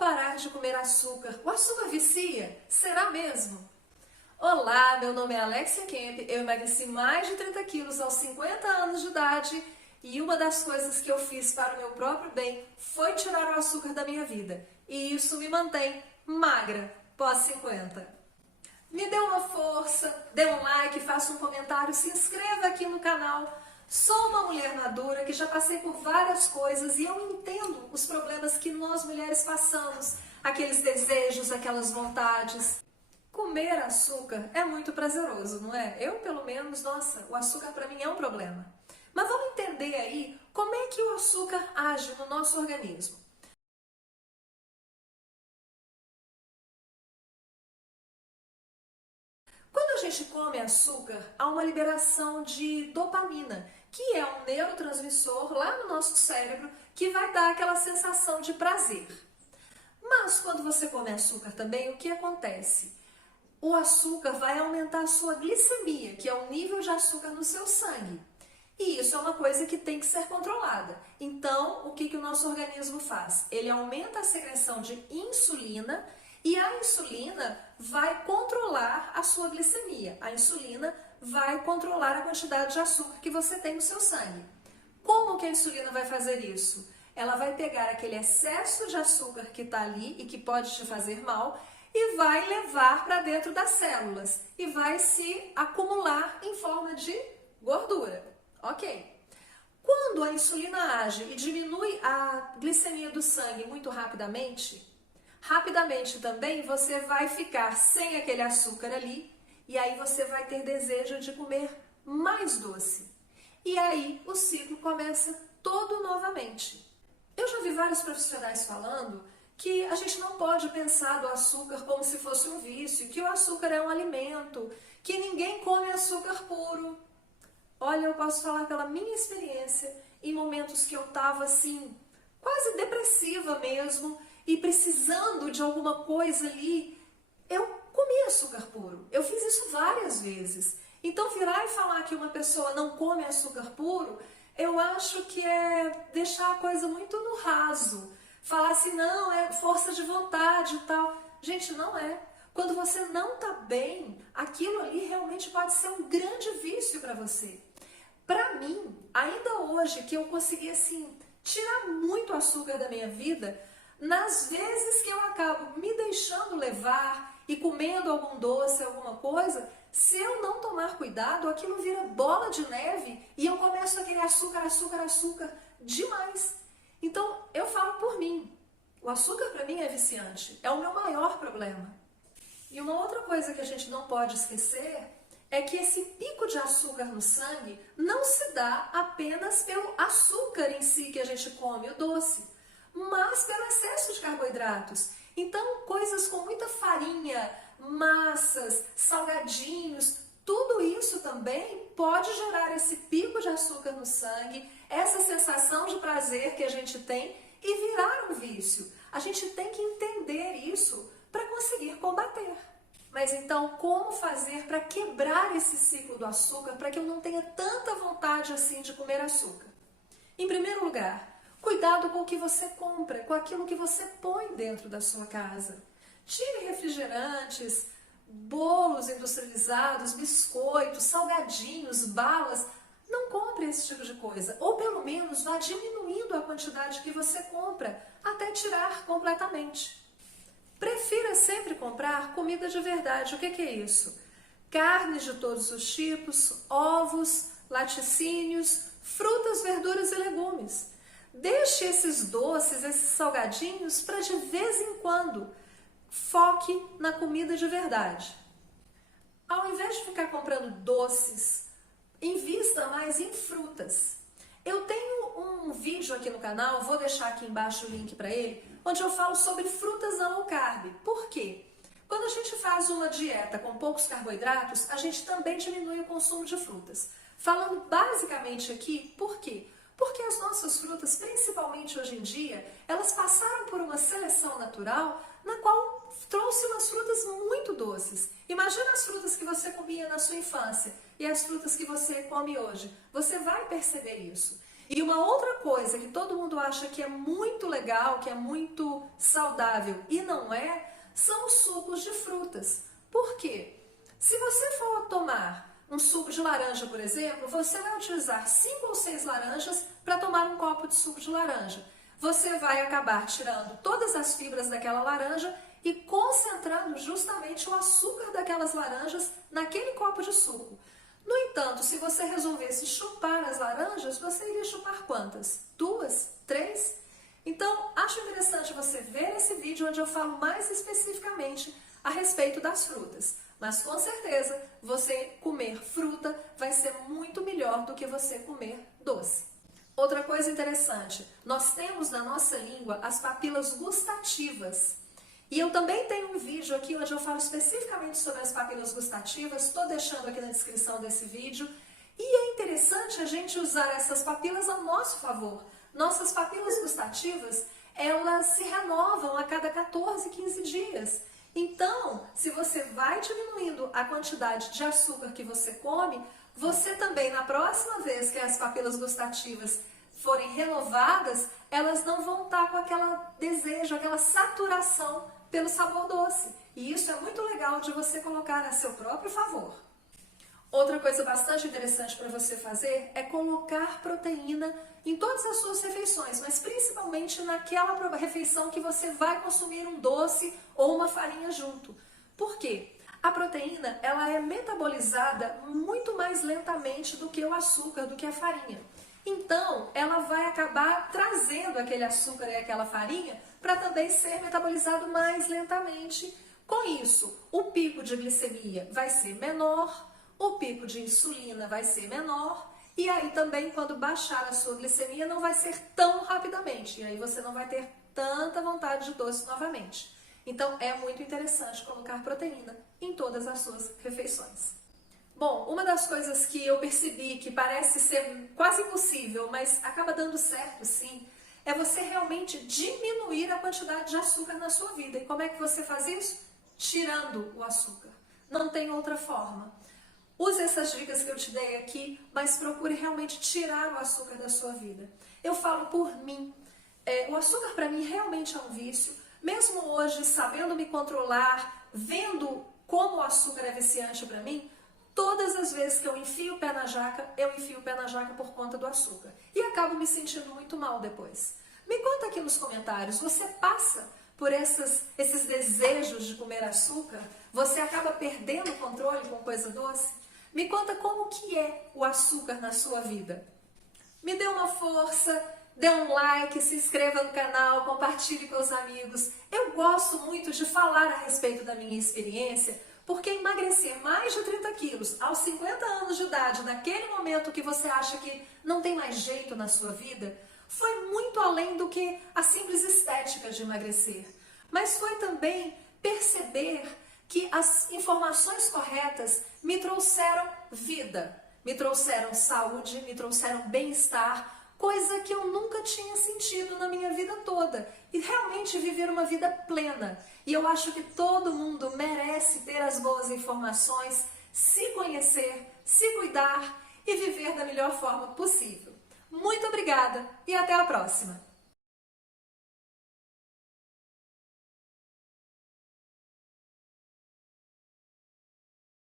parar de comer açúcar? O açúcar vicia? Será mesmo? Olá, meu nome é Alexia Kemp, eu emagreci mais de 30 quilos aos 50 anos de idade e uma das coisas que eu fiz para o meu próprio bem foi tirar o açúcar da minha vida. E isso me mantém magra pós 50. Me dê uma força, dê um like, faça um comentário, se inscreva aqui no canal. Sou uma mulher madura que já passei por várias coisas e eu entendo os problemas que nós mulheres passamos, aqueles desejos, aquelas vontades. Comer açúcar é muito prazeroso, não é? Eu, pelo menos, nossa, o açúcar para mim é um problema. Mas vamos entender aí como é que o açúcar age no nosso organismo. Quando a gente come açúcar, há uma liberação de dopamina, que é um neurotransmissor lá no nosso cérebro que vai dar aquela sensação de prazer. Mas quando você come açúcar também, o que acontece? O açúcar vai aumentar a sua glicemia, que é o nível de açúcar no seu sangue. E isso é uma coisa que tem que ser controlada. Então, o que o nosso organismo faz? Ele aumenta a secreção de insulina e a insulina vai controlar a sua glicemia. A insulina vai controlar a quantidade de açúcar que você tem no seu sangue. Como que a insulina vai fazer isso? Ela vai pegar aquele excesso de açúcar que está ali e que pode te fazer mal e vai levar para dentro das células e vai se acumular em forma de gordura. Ok. Quando a insulina age e diminui a glicemia do sangue muito rapidamente também você vai ficar sem aquele açúcar ali e aí você vai ter desejo de comer mais doce. E aí o ciclo começa todo novamente. Eu já vi vários profissionais falando que a gente não pode pensar do açúcar como se fosse um vício, que o açúcar é um alimento, que ninguém come açúcar puro. Olha, eu posso falar pela minha experiência, em momentos que eu estava assim, quase depressiva mesmo, e precisando de alguma coisa ali, eu comi açúcar puro. Eu fiz isso várias vezes. Então virar e falar que uma pessoa não come açúcar puro, eu acho que é deixar a coisa muito no raso. Falar assim, não, é força de vontade e tal. Gente, não é. Quando você não tá bem, aquilo ali realmente pode ser um grande vício para você. Para mim, ainda hoje que eu consegui assim tirar muito açúcar da minha vida, nas vezes que eu acabo me deixando levar e comendo algum doce, alguma coisa, se eu não tomar cuidado, aquilo vira bola de neve e eu começo a querer açúcar, açúcar, açúcar demais. Então, eu falo por mim. O açúcar para mim é viciante, é o meu maior problema. E uma outra coisa que a gente não pode esquecer é que esse pico de açúcar no sangue não se dá apenas pelo açúcar em si que a gente come, o doce, mas pelo excesso de carboidratos. Então, coisas com muita farinha, massas, salgadinhos, tudo isso também pode gerar esse pico de açúcar no sangue, essa sensação de prazer que a gente tem e virar um vício. A gente tem que entender isso para conseguir combater. Mas então, como fazer para quebrar esse ciclo do açúcar para que eu não tenha tanta vontade assim de comer açúcar? Em primeiro lugar, cuidado com o que você compra, com aquilo que você põe dentro da sua casa. Tire refrigerantes, bolos industrializados, biscoitos, salgadinhos, balas. Não compre esse tipo de coisa. Ou pelo menos vá diminuindo a quantidade que você compra até tirar completamente. Prefira sempre comprar comida de verdade. O que é isso? Carnes de todos os tipos, ovos, laticínios, frutas, verduras e legumes. Deixe esses doces, esses salgadinhos para de vez em quando. Foque na comida de verdade. Ao invés de ficar comprando doces, invista mais em frutas. Eu tenho um vídeo aqui no canal, vou deixar aqui embaixo o link para ele, onde eu falo sobre frutas não low carb. Por quê? Quando a gente faz uma dieta com poucos carboidratos, a gente também diminui o consumo de frutas. Falando basicamente aqui, por quê? Porque as nossas frutas, principalmente hoje em dia, elas passaram por uma seleção natural na qual trouxe umas frutas muito doces. Imagina as frutas que você comia na sua infância e as frutas que você come hoje. Você vai perceber isso. E uma outra coisa que todo mundo acha que é muito legal, que é muito saudável e não é, são os sucos de frutas. Por quê? Se você for tomar um suco de laranja, por exemplo, você vai utilizar 5 ou 6 laranjas para tomar um copo de suco de laranja. Você vai acabar tirando todas as fibras daquela laranja e concentrando justamente o açúcar daquelas laranjas naquele copo de suco. No entanto, se você resolvesse chupar as laranjas, você iria chupar quantas? 2? 3? Então, acho interessante você ver esse vídeo onde eu falo mais especificamente a respeito das frutas. Mas com certeza, você comer fruta vai ser muito melhor do que você comer doce. Outra coisa interessante, nós temos na nossa língua as papilas gustativas. E eu também tenho um vídeo aqui onde eu falo especificamente sobre as papilas gustativas, estou deixando aqui na descrição desse vídeo. E é interessante a gente usar essas papilas ao nosso favor. Nossas papilas gustativas, elas se renovam a cada 14, 15 dias. Então, se você vai diminuindo a quantidade de açúcar que você come, você também, na próxima vez que as papilas gustativas forem renovadas, elas não vão estar com aquele desejo, aquela saturação pelo sabor doce. E isso é muito legal de você colocar a seu próprio favor. Outra coisa bastante interessante para você fazer é colocar proteína em todas as suas refeições, mas principalmente naquela refeição que você vai consumir um doce ou uma farinha junto. Por quê? A proteína, ela é metabolizada muito mais lentamente do que o açúcar, do que a farinha. Então, ela vai acabar trazendo aquele açúcar e aquela farinha para também ser metabolizado mais lentamente. Com isso, o pico de glicemia vai ser menor, o pico de insulina vai ser menor, e aí também quando baixar a sua glicemia não vai ser tão rapidamente, e aí você não vai ter tanta vontade de doce novamente. Então é muito interessante colocar proteína em todas as suas refeições. Bom, uma das coisas que eu percebi que parece ser quase impossível, mas acaba dando certo sim, é você realmente diminuir a quantidade de açúcar na sua vida. E como é que você faz isso? Tirando o açúcar. Não tem outra forma. Use essas dicas que eu te dei aqui, mas procure realmente tirar o açúcar da sua vida. Eu falo por mim. O açúcar para mim realmente é um vício. Mesmo hoje, sabendo me controlar, vendo como o açúcar é viciante para mim, todas as vezes que eu enfio o pé na jaca, eu enfio o pé na jaca por conta do açúcar. E acabo me sentindo muito mal depois. Me conta aqui nos comentários, você passa por esses desejos de comer açúcar? Você acaba perdendo o controle com coisa doce? Me conta como que é o açúcar na sua vida. Me dê uma força, dê um like, se inscreva no canal, compartilhe com os amigos. Eu gosto muito de falar a respeito da minha experiência, porque emagrecer mais de 30 quilos aos 50 anos de idade, naquele momento que você acha que não tem mais jeito na sua vida, foi muito além do que a simples estética de emagrecer. Mas foi também perceber que as informações corretas me trouxeram vida, me trouxeram saúde, me trouxeram bem-estar, coisa que eu nunca tinha sentido na minha vida toda. E realmente viver uma vida plena. E eu acho que todo mundo merece ter as boas informações, se conhecer, se cuidar e viver da melhor forma possível. Muito obrigada e até a próxima!